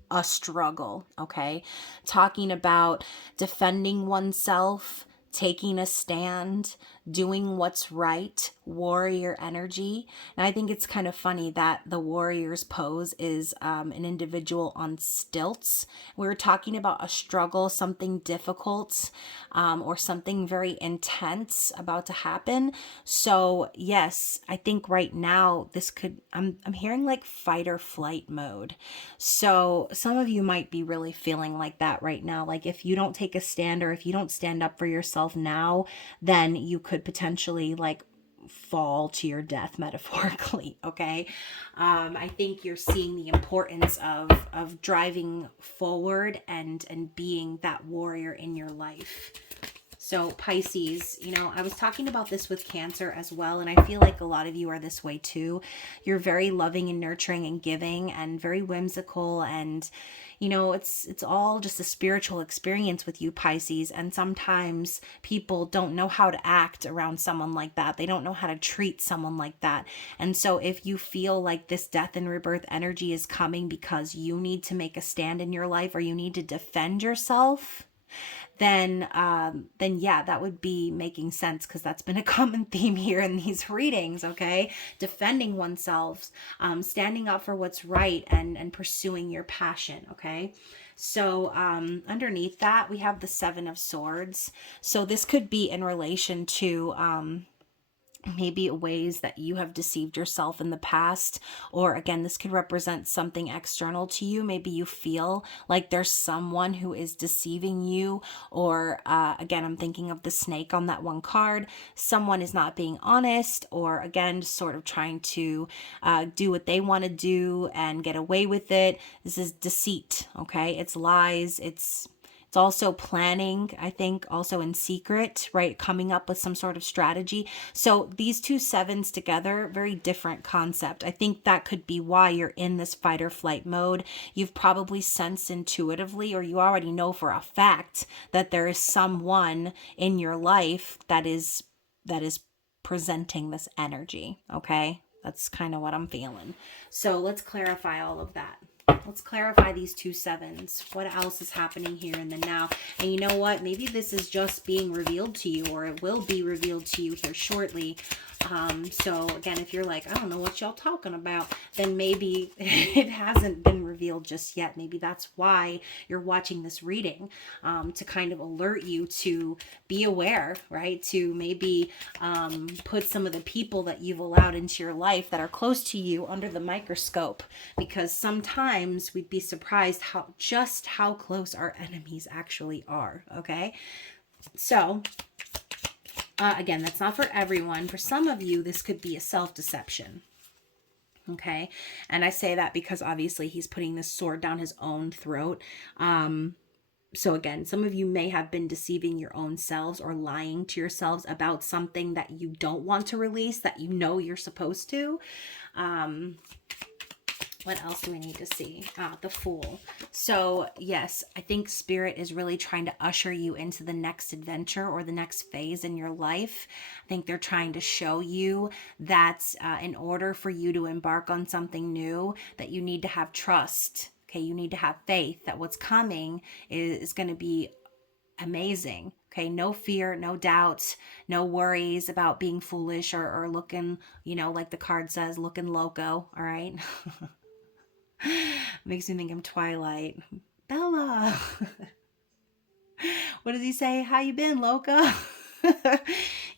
A struggle, okay? Talking about defending oneself, taking a stand, doing what's right, warrior energy. And I think it's kind of funny that the warrior's pose is an individual on stilts. We were talking about a struggle, something difficult, or something very intense about to happen. So yes, I think right now this could, I'm hearing like fight or flight mode. So some of you might be really feeling like that right now. Like if you don't take a stand, or if you don't stand up for yourself now, then you could potentially like fall to your death, metaphorically. Okay. I think you're seeing the importance of driving forward and being that warrior in your life. So Pisces, I was talking about this with Cancer as well, and I feel like a lot of you are this way too. You're very loving and nurturing and giving, and very whimsical, and it's all just a spiritual experience with you, Pisces. And sometimes people don't know how to act around someone like that. They don't know how to treat someone like that. And so if you feel like this death and rebirth energy is coming because you need to make a stand in your life, or you need to defend yourself, then yeah, that would be making sense, because that's been a common theme here in these readings. Okay, defending oneself, standing up for what's right, and pursuing your passion. Okay, so underneath that we have the Seven of Swords. So this could be in relation to maybe ways that you have deceived yourself in the past. Or again, this could represent something external to you. Maybe you feel like there's someone who is deceiving you, or again, I'm thinking of the snake on that one card. Someone is not being honest, or again, just sort of trying to do what they want to do and get away with it. This is deceit, okay? It's lies, it's also planning, I think, also in secret, right? Coming up with some sort of strategy. So these two sevens together, very different concept. I think that could be why you're in this fight or flight mode. You've probably sensed intuitively, or you already know for a fact that there is someone in your life that is presenting this energy, okay? That's kind of what I'm feeling. So let's clarify all of that. Let's clarify these two sevens. What else is happening here in the now? And you know what? Maybe this is just being revealed to you, or it will be revealed to you here shortly. So again, if you're like, I don't know what y'all talking about, then maybe it hasn't been revealed just yet. Maybe that's why you're watching this reading, to kind of alert you to be aware, right? To maybe put some of the people that you've allowed into your life that are close to you under the microscope, because sometimes we'd be surprised how close our enemies actually are, okay? So again, that's not for everyone. For some of you, this could be a self-deception. Okay. And I say that because obviously he's putting this sword down his own throat. So again, some of you may have been deceiving your own selves or lying to yourselves about something that you don't want to release, that you know you're supposed to. What else do we need to see? The Fool. So yes, I think Spirit is really trying to usher you into the next adventure or the next phase in your life. I think they're trying to show you that in order for you to embark on something new, that you need to have trust. Okay, you need to have faith that what's coming is going to be amazing. Okay, no fear, no doubts, no worries about being foolish or looking, like the card says, looking loco. All right. Makes me think of Twilight. Bella. What does he say? How you been, loca?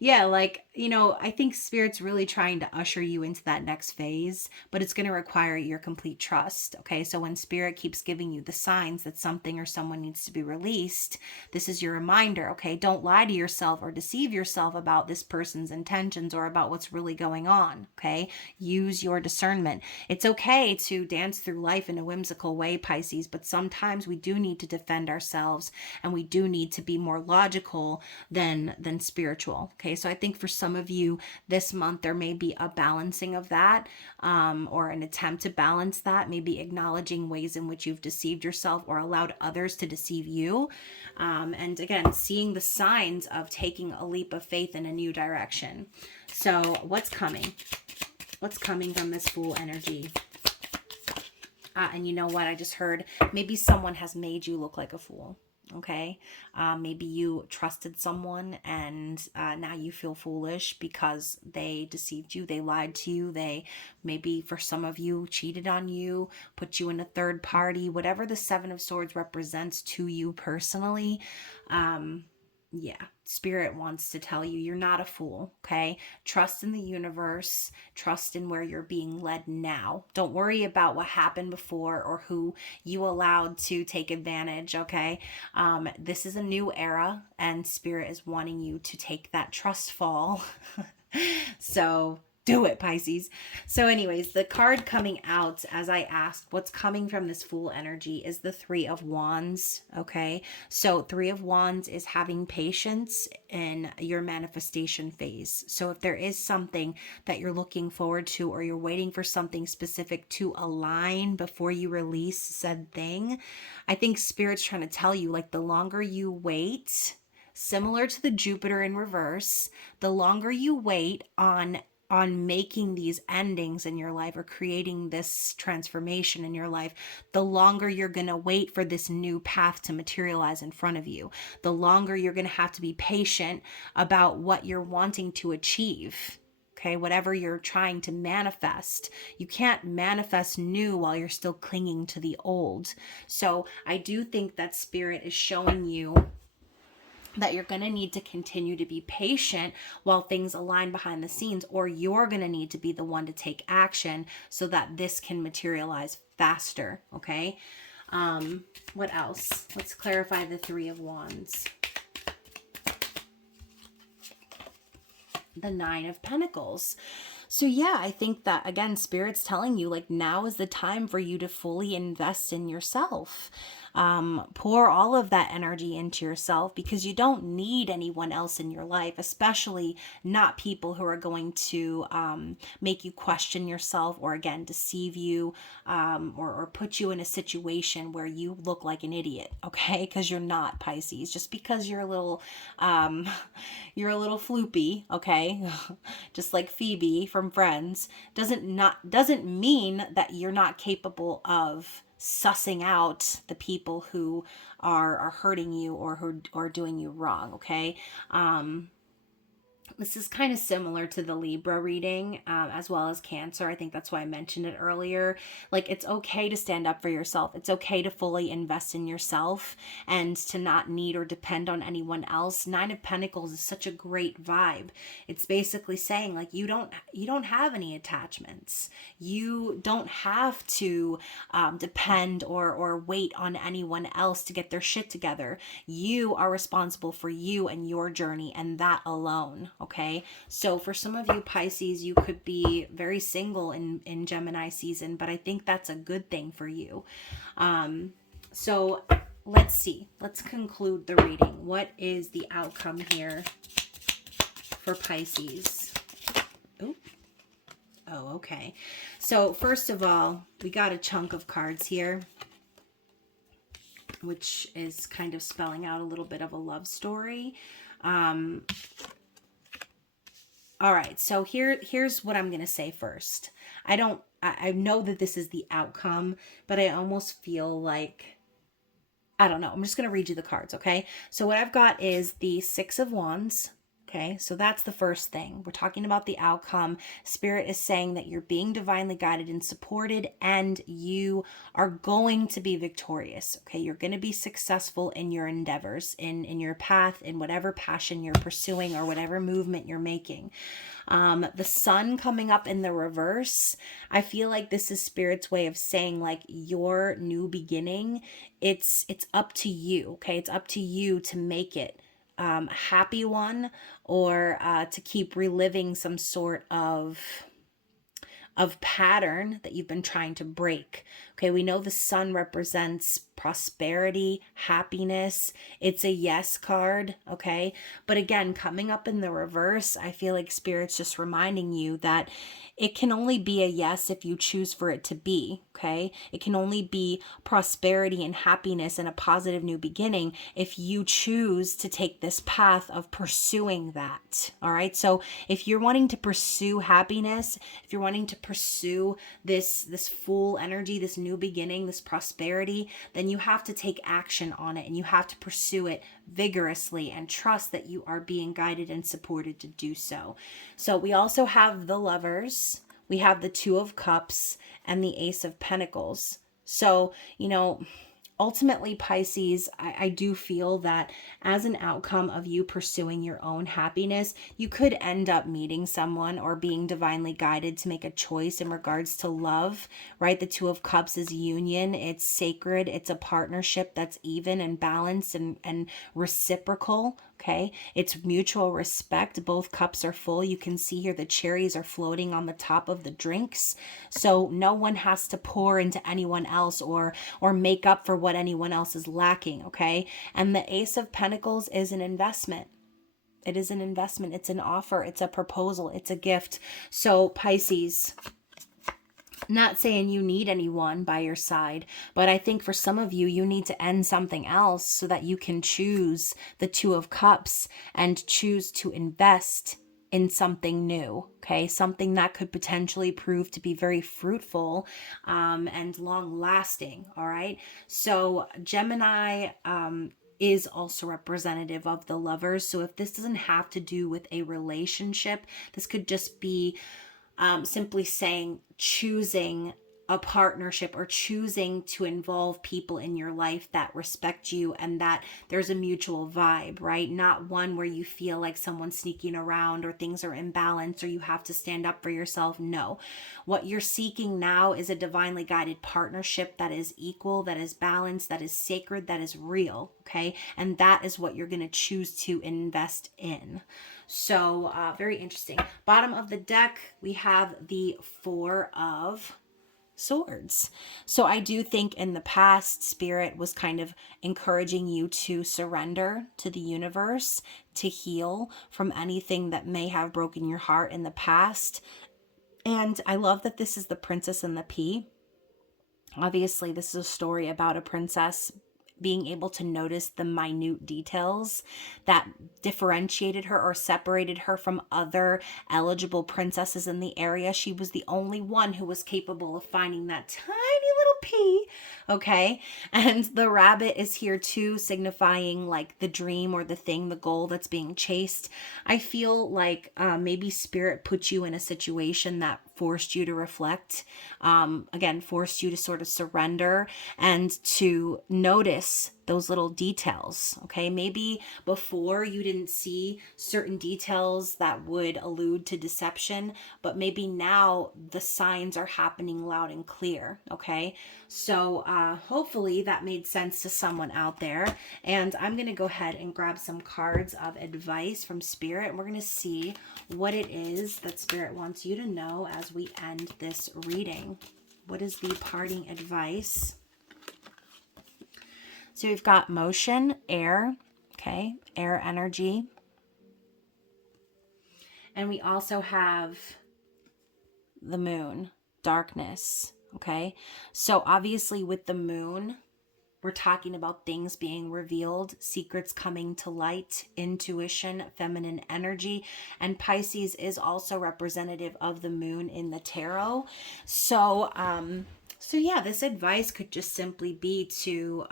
Yeah, I think Spirit's really trying to usher you into that next phase, but it's going to require your complete trust. Okay, so when Spirit keeps giving you the signs that something or someone needs to be released, this is your reminder. Okay, don't lie to yourself or deceive yourself about this person's intentions or about what's really going on. Okay, use your discernment. It's okay to dance through life in a whimsical way, Pisces, but sometimes we do need to defend ourselves, and we do need to be more logical than spiritual. Okay, so I think for some of you this month there may be a balancing of that, or an attempt to balance that, maybe acknowledging ways in which you've deceived yourself or allowed others to deceive you, and again, seeing the signs of taking a leap of faith in a new direction. So what's coming from this Fool energy? And you know what? I just heard maybe someone has made you look like a fool. Okay. Maybe you trusted someone and now you feel foolish because they deceived you. They lied to you. They maybe, for some of you, cheated on you, put you in a third party, whatever the Seven of Swords represents to you personally. Yeah, Spirit wants to tell you you're not a fool, okay? Trust in the universe. Trust in where you're being led now. Don't worry about what happened before or who you allowed to take advantage, okay? This is a new era, and Spirit is wanting you to take that trust fall. So do it, Pisces. So anyways, the card coming out as I asked what's coming from this Fool energy is the Three of Wands. Okay, so Three of Wands is having patience in your manifestation phase. So if there is something that you're looking forward to, or you're waiting for something specific to align before you release said thing, I think Spirit's trying to tell you, like, the longer you wait, similar to the Jupiter in reverse, the longer you wait on making these endings in your life or creating this transformation in your life, the longer you're going to wait for this new path to materialize in front of you. The longer you're going to have to be patient about what you're wanting to achieve. Okay, whatever you're trying to manifest, you can't manifest new while you're still clinging to the old. So I do think that Spirit is showing you that you're going to need to continue to be patient while things align behind the scenes, or you're going to need to be the one to take action so that this can materialize faster. Okay. What else? Let's clarify the Three of Wands. The Nine of Pentacles. So yeah, I think that, again, Spirit's telling you, like, now is the time for you to fully invest in yourself. Pour all of that energy into yourself, because you don't need anyone else in your life, especially not people who are going to make you question yourself, or again, deceive you, or put you in a situation where you look like an idiot, okay? Because you're not, Pisces. Just because you're a little floopy, okay? Just like Phoebe from Friends, doesn't mean that you're not capable of sussing out the people who are hurting you or who are doing you wrong, okay? This is kind of similar to the Libra reading, as well as Cancer. I think that's why I mentioned it earlier. Like, it's okay to stand up for yourself. It's okay to fully invest in yourself and to not need or depend on anyone else. Nine of Pentacles is such a great vibe. It's basically saying, like, you don't have any attachments. You don't have to depend or wait on anyone else to get their shit together. You are responsible for you and your journey, and that alone. Okay, so for some of you Pisces, you could be very single in Gemini season, but I think that's a good thing for you. So let's see. Let's conclude the reading. What is the outcome here for Pisces? Oh, okay. So first of all, we got a chunk of cards here, which is kind of spelling out a little bit of a love story. All right, so here's what I'm going to say first. I know that this is the outcome, but I almost feel like, I don't know. I'm just going to read you the cards, okay? So what I've got is the Six of Wands. Okay, so that's the first thing. We're talking about the outcome. Spirit is saying that you're being divinely guided and supported, and you are going to be victorious. Okay, you're going to be successful in your endeavors, in your path, in whatever passion you're pursuing or whatever movement you're making. The Sun coming up in the reverse, I feel like this is Spirit's way of saying, like, your new beginning, it's up to you. Okay, it's up to you to make it happy one, or to keep reliving some sort of pattern that you've been trying to break. Okay, we know the Sun represents prosperity, happiness. It's a yes card, okay? But again, coming up in the reverse, I feel like Spirit's just reminding you that it can only be a yes if you choose for it to be, okay? It can only be prosperity and happiness and a positive new beginning if you choose to take this path of pursuing that, all right? So if you're wanting to pursue happiness, if you're wanting to pursue this full energy, this new beginning, this prosperity, then you have to take action on it, and you have to pursue it vigorously and trust that you are being guided and supported to do so. So we also have the Lovers, we have the Two of Cups, and the Ace of Pentacles. So, ultimately, Pisces, I do feel that as an outcome of you pursuing your own happiness, you could end up meeting someone or being divinely guided to make a choice in regards to love, right? The Two of Cups is union. It's sacred. It's a partnership that's even and balanced and reciprocal. Okay, it's mutual respect. Both cups are full. You can see here the cherries are floating on the top of the drinks. So no one has to pour into anyone else or make up for what anyone else is lacking. Okay, and the Ace of Pentacles is an investment. It is an investment. It's an offer. It's a proposal. It's a gift. So Pisces, not saying you need anyone by your side, but I think for some of you, you need to end something else so that you can choose the Two of Cups and choose to invest in something new, okay? Something that could potentially prove to be very fruitful and long lasting, all right? So Gemini is also representative of the Lovers. So if this doesn't have to do with a relationship, this could just be simply saying choosing a partnership or choosing to involve people in your life that respect you and that there's a mutual vibe, right? Not one where you feel like someone's sneaking around or things are imbalanced or you have to stand up for yourself. No. What you're seeking now is a divinely guided partnership that is equal, that is balanced, that is sacred, that is real, okay? And that is what you're going to choose to invest in. So, very interesting. Bottom of the deck, we have the Four of Swords. So I do think in the past, Spirit was kind of encouraging you to surrender to the universe, to heal from anything that may have broken your heart in the past. And I love that this is the Princess and the Pea. Obviously, this is a story about a princess being able to notice the minute details that differentiated her or separated her from other eligible princesses in the area. She was the only one who was capable of finding that tiny little pea, okay? And the rabbit is here too, signifying like the dream or the thing, the goal that's being chased. I feel like maybe Spirit put you in a situation that forced you to reflect, again, forced you to sort of surrender and to notice those little details. Okay, maybe before you didn't see certain details that would allude to deception, but maybe now the signs are happening loud and clear. Okay, so hopefully that made sense to someone out there. And I'm going to go ahead and grab some cards of advice from Spirit, and we're going to see what it is that Spirit wants you to know as we end this reading. What is the parting advice? So we've got motion, air, okay, air energy. And we also have the moon, darkness, okay? So obviously with the moon, we're talking about things being revealed, secrets coming to light, intuition, feminine energy, and Pisces is also representative of the moon in the tarot. So yeah, this advice could just simply be to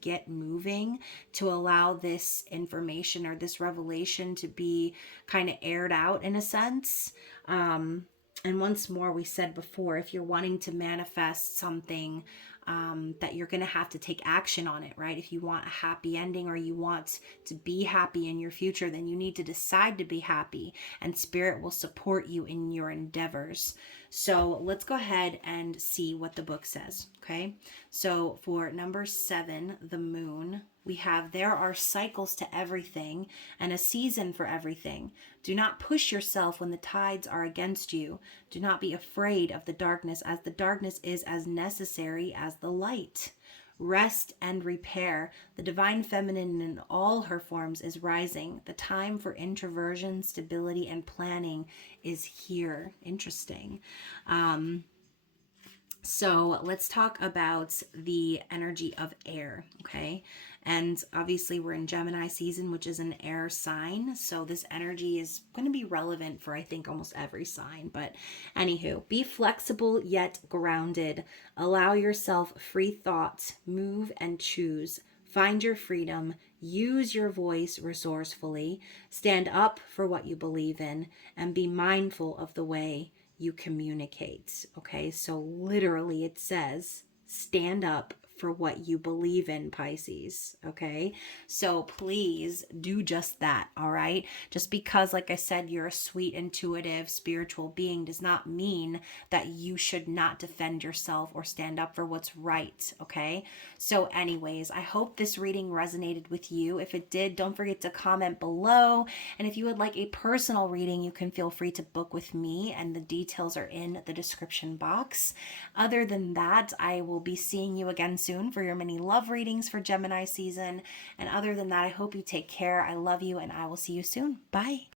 get moving, to allow this information or this revelation to be kind of aired out in a sense. And once more, we said before, if you're wanting to manifest something, that you're going to have to take action on it, right? If you want a happy ending or you want to be happy in your future, then you need to decide to be happy, and Spirit will support you in your endeavors. So let's go ahead and see what the book says, okay? So for number 7, the moon, we have, there are cycles to everything and a season for everything. Do not push yourself when the tides are against you. Do not be afraid of the darkness, as the darkness is as necessary as the light. Rest and repair. The divine feminine in all her forms is rising. The time for introversion, stability, and planning is here. Interesting. So let's talk about the energy of air, okay? And obviously we're in Gemini season, which is an air sign. So this energy is going to be relevant for, I think, almost every sign. But anywho, be flexible yet grounded. Allow yourself free thought. Move and choose. Find your freedom. Use your voice resourcefully. Stand up for what you believe in. And be mindful of the way you communicate. Okay, so literally it says stand up for what you believe in, Pisces. Okay, so please do just that. All right, just because, like I said, you're a sweet, intuitive, spiritual being does not mean that you should not defend yourself or stand up for what's right. Okay, so anyways, I hope this reading resonated with you. If it did, don't forget to comment below, and if you would like a personal reading, you can feel free to book with me, and the details are in the description box. Other than that, I will be seeing you again soon for your mini love readings for Gemini season. And other than that, I hope you take care. I love you, and I will see you soon. Bye.